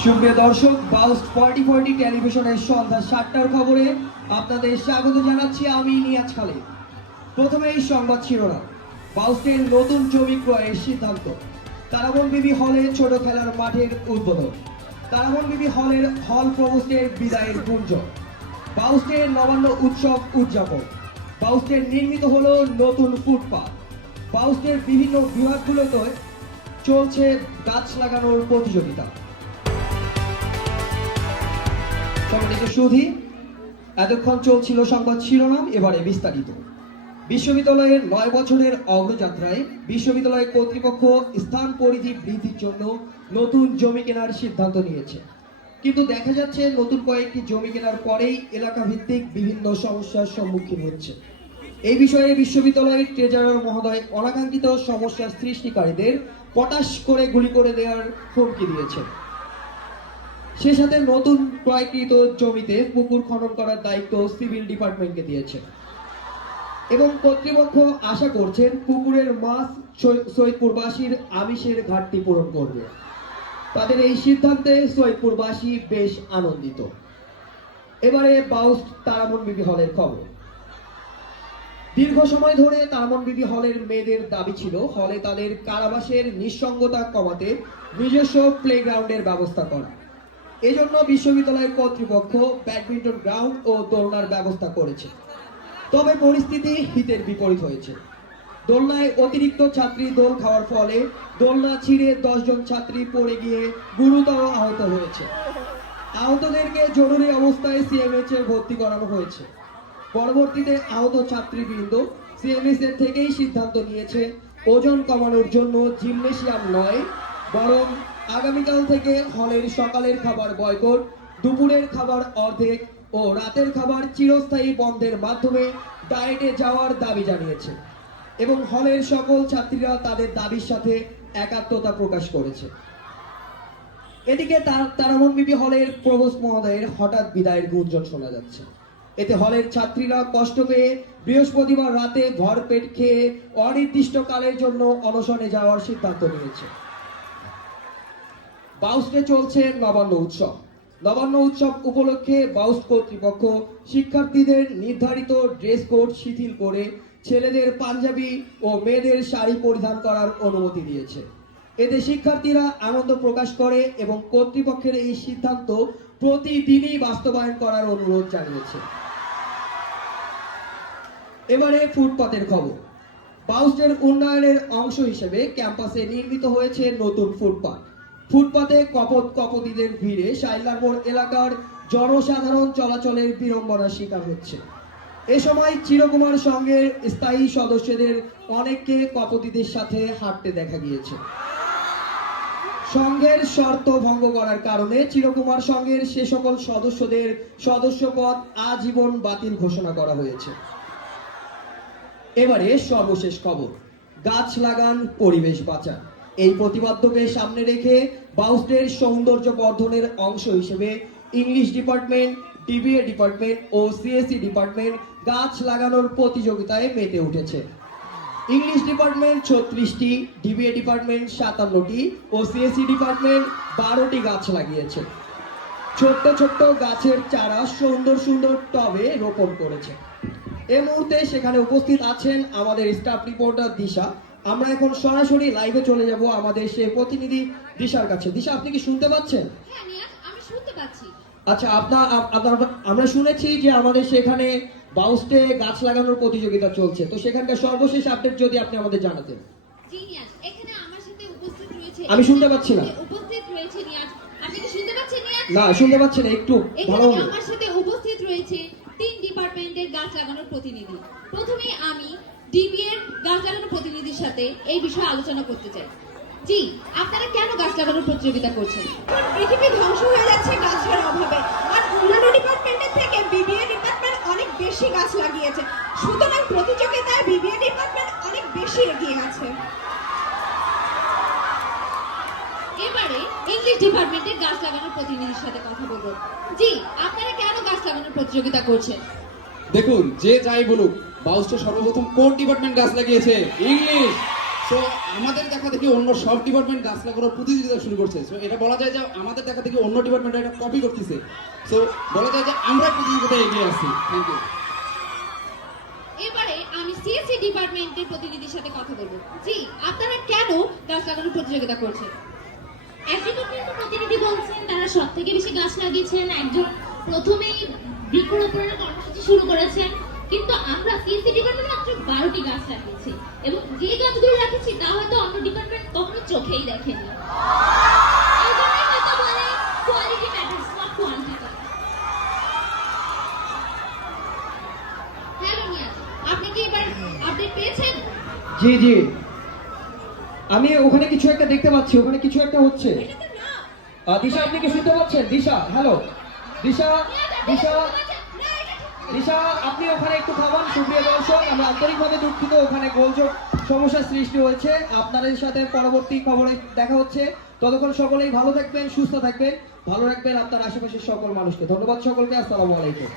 সুপ্রিয় দর্শক, বাউস forty forty টেলিভিশনের সন্ধ্যা সাতটার খবরে আপনাদের স্বাগত জানাচ্ছি আমি নিয়াজ খালিদ। প্রথমে এই সংবাদ শিরোনাম। বাউসের নতুন জমি ক্রয়ের সিদ্ধান্ত। তারাবন বিবি হলে ছোট খেলার মাঠের উদ্বোধন। তারাবন বিবি হলের হল প্রভোস্টের বিদায়ের গুঞ্জন। বাউসের নবান্ন উৎসব উদযাপন। বাউসের নির্মিত হল নতুন ফুটপাথ বাউসের বিভিন্ন বিভাগগুলোতে চলছে গাছ লাগানোর প্রতিযোগিতা। সম্মানিত সুধী। এতক্ষণ চলছিল সংবাদ শিরোনাম, এবারে বিস্তারিত। বিশ্ববিদ্যালয়ের নয় বছরের অগ্রযাত্রায় বিশ্ববিদ্যালয় কর্তৃপক্ষ স্থান পরিধি বৃদ্ধির জন্য নতুন জমি কেনার সিদ্ধান্ত নিয়েছে। কিন্তু দেখা যাচ্ছে নতুন কয়েকটি জমি কেনার পরেই এলাকা ভিত্তিক বিভিন্ন সমস্যার সম্মুখীন হচ্ছে। এই বিষয়ে বিশ্ববিদ্যালয়ের ট্রেজারার মহোদয় অনাকাঙ্ক্ষিত সমস্যার সৃষ্টিকারীদের পটাশ করে গুলি করে দেওয়ার হুমকি দিয়েছেন। সে সাথে নতুন ক্রয়কৃত জমিতে পুকুর খনন করার দায়িত্ব সিভিল ডিপার্টমেন্টকে দিয়েছে। এবং কর্তৃপক্ষ আশা করছেন পুকুরের মাছ সৈয়দপুরবাসীর আমিষের ঘাটতি পূরণ করবে। তাদের এই সিদ্ধান্তে সৈয়দপুরবাসী বেশ আনন্দিত। এবারে বাউস তারামন বিবি হলের খবর। দীর্ঘ সময় ধরে তারামন বিবি হলের মেয়েদের দাবি ছিল, হলে তাদের কারাবাসের নিঃসঙ্গতা কমাতে নিজস্ব প্লেগ্রাউন্ডের ব্যবস্থা করা। এজন্য বিশ্ববিদ্যালয়ের কর্তৃপক্ষ ব্যাডমিন্টন গ্রাউন্ড ও দোলনার ব্যবস্থা করেছে। তবে পরিস্থিতি হিতের বিপরীত হয়েছে। দোলনায় অতিরিক্ত ছাত্রী দোল খাওয়ার ফলে দোলনা ছিঁড়ে দশজন ছাত্রী পড়ে গিয়ে গুরুতর আহত হয়েছে। আহতদেরকে জরুরি অবস্থায় সিএমএইচ এ ভর্তি করানো হয়েছে। পরবর্তীতে আহত ছাত্রীবৃন্দ সিএমএস এর থেকেই সিদ্ধান্ত নিয়েছে, ওজন কমানোর জন্য জিমনেশিয়াম নয় বরং আগামীকাল থেকে হলের সকালের খাবার বয়কট, দুপুরের খাবার অর্ধেক ও রাতের খাবার চিরস্থায়ী বন্ধের মাধ্যমে ডায়েটে যাওয়ার দাবি জানিয়েছে এবং হলের সকল ছাত্রীরা তাদের দাবির সাথে একাত্মতা প্রকাশ করেছে। এদিকে তার তারামন বিবি হলের প্রভোস্ট মহোদয়ের হঠাৎ বিদায়ের গুঞ্জন শোনা যাচ্ছে। এতে হলের ছাত্রীরা কষ্ট পেয়ে বৃহস্পতিবার রাতে ভরপেট খেয়ে অনির্দিষ্টকালের জন্য অনশনে যাওয়ার সিদ্ধান্ত নিয়েছে। বাউসে চলছে নবান্ন উৎসব। নবান্ন উৎসব উপলক্ষে বাউস কর্তৃপক্ষ শিক্ষার্থীদের নির্ধারিত ড্রেস কোড শিথিল করে ছেলেদের পাঞ্জাবি ও মেয়েদের শাড়ি পরিধান করার অনুমতি দিয়েছে। এতে শিক্ষার্থীরা আনন্দ প্রকাশ করে এবং কর্তৃপক্ষের এই সিদ্ধান্ত প্রতিদিনই বাস্তবায়ন করার অনুরোধ জানিয়েছে। এবারে ফুটপাতের খবর। বাউসের উন্নয়নের অংশ হিসেবে ক্যাম্পাসে নির্মিত হয়েছে নতুন ফুটপাত। ফুটপাতে কপত কপতিদের ভিড়ে শাইলার এলাকার জনসাধারণ চলাচলের বিড়ম্বনার শিকার হচ্ছে। এ সময় চিরকুমার সঙ্গের স্থায়ী সদস্যদের অনেককে কপতিদের সাথে হাঁটতে দেখা গিয়েছে। সংঘের শর্ত ভঙ্গ করার কারণে চিরকুমার সংঘের সে সকল সদস্যদের সদস্যপদ আজীবন বাতিল ঘোষণা করা হয়েছে। এবারে সর্বশেষ খবর, গাছ লাগান, পরিবেশ বাঁচান। এই প্রতিবাদ্যকে সামনে রেখে বাউসদের সৌন্দর্য বর্ধনের অংশ হিসেবে ইংলিশ ডিপার্টমেন্ট, ডিবিএ ডিপার্টমেন্ট ও সিএসসি ডিপার্টমেন্ট গাছ লাগানোর প্রতিযোগিতায় মেতে উঠেছে। ইংলিশ ডিপার্টমেন্ট ছত্রিশটি, ডিবিএ ডিপার্টমেন্ট সাতান্নটি ও সিএসসি ডিপার্টমেন্ট বারোটি গাছ লাগিয়েছে। ছোট্ট ছোট্ট গাছের চারা সুন্দর সুন্দর টবে রোপণ করেছে। এ মুহূর্তে সেখানে উপস্থিত আছেন আমাদের স্টাফ রিপোর্টার দিশা। আমরা এখন সরাসরি লাইভে চলে যাব আমাদের সেই প্রতিনিধি দিশার কাছে। দিশা আপনি কি শুনতে পাচ্ছেন? হ্যাঁ পাচ্ছি। আচ্ছা আপনার আমরা শুনেছি যে আমাদের সেখানে বাউসটে গাছ লাগানোর প্রতিযোগিতা চলছে। তো সেখানকার সর্বশেষ আপডেট যদি আপনি আমাদের জানাতেন। আমি শুনতে পাচ্ছি না। কি শুনতে নিয়াজ না একটু ভালো আমার সাথে উপস্থিত রয়েছে তিন ডিপার্টমেন্টের গাছ লাগানোর প্রতিনিধি। প্রথমে আমি ডিবিএর গাছ লাগানোর প্রতিনিধির সাথে এই বিষয়ে আলোচনা করতে চাই। জি আপনারা কেন গাছ লাগানোর প্রতিযোগিতা করছেন? পৃথিবী ধ্বংস হয়ে যাচ্ছে গাছের অভাবে। আর অন্যান্য ডিপার্টমেন্টের থেকে বিবিএ ডিপার্টমেন্ট অনেক বেশি গাছ লাগিয়েছে। সুতরাং প্রতিযোগিতায় বিবিএ ডিপার্টমেন্ট অনেক বেশি এগিয়ে আছে। এবারে ইংলিশ ডিপার্টমেন্টের গাছ লাগানোর প্রতিনিধির সাথে কথা বলব। জি আপনারা কেন গাছ লাগানোর প্রতিযোগিতা করছেন? দেখুন যে যাই বলুক বাউসটা সর্বপ্রথম কোন ডিপার্টমেন্ট গাছ লাগিয়েছে? ইংলিশ। তো আমাদের দেখা দেখি অন্য সব ডিপার্টমেন্ট গাছ লাগানোর প্রতিযোগিতা শুরু করছে। সো এটা বলা যায় যে আমাদের দেখা দেখি অন্য ডিপার্টমেন্ট এটা কপি করতেছে। সো বলা যায় যে আমরা প্রতিযোগিতায় এগিয়ে আছি থ্যাংক ইউ এবারে আমি সিএসসি ডিপার্টমেন্টের প্রতিনিধির সাথে কথা বলব। জি, আপনারা কেন গাছ লাগানোর প্রতিযোগিতা করছেন? এক প্রতিনিধি বলছেন, তারা সব থেকে বেশি গাছ লাগিয়েছেন। একজন প্রথমেই বৃক্ষরোপণের কর্মসূচি শুরু করেছেন। কিন্তু আমরা সিএসসি ডিপার্টমেন্ট মাত্র বারোটি গাছ লাগিয়েছি এবং যে গাছগুলো রাখেছি তা হয়তো অন্য ডিপার্টমেন্ট কখনো চোখেই দেখেনি। হ্যাঁ আপনি কি এবার আপডেট পেয়েছেন? জি জি। আমি ওখানে কিছু একটা দেখতে পাচ্ছি ওখানে কিছু একটা হচ্ছে। দিশা আপনি কি শুনতে পাচ্ছেন? দিশা হ্যালো দিশা দিশা দিশা আপনি ওখানে একটু খাবার সুপ্রিয় দর্শক। আমরা আন্তরিকভাবে দুঃখিত, ওখানে গোলযোগ সমস্যার সৃষ্টি হয়েছে। আপনাদের সাথে পরবর্তী খবরে দেখা হচ্ছে। ততক্ষণ সকলেই ভালো থাকবেন, সুস্থ থাকবেন। ভালো রাখবেন আপনার আশেপাশের সকল মানুষকে। ধন্যবাদ সকলকে, আসসালামু আলাইকুম।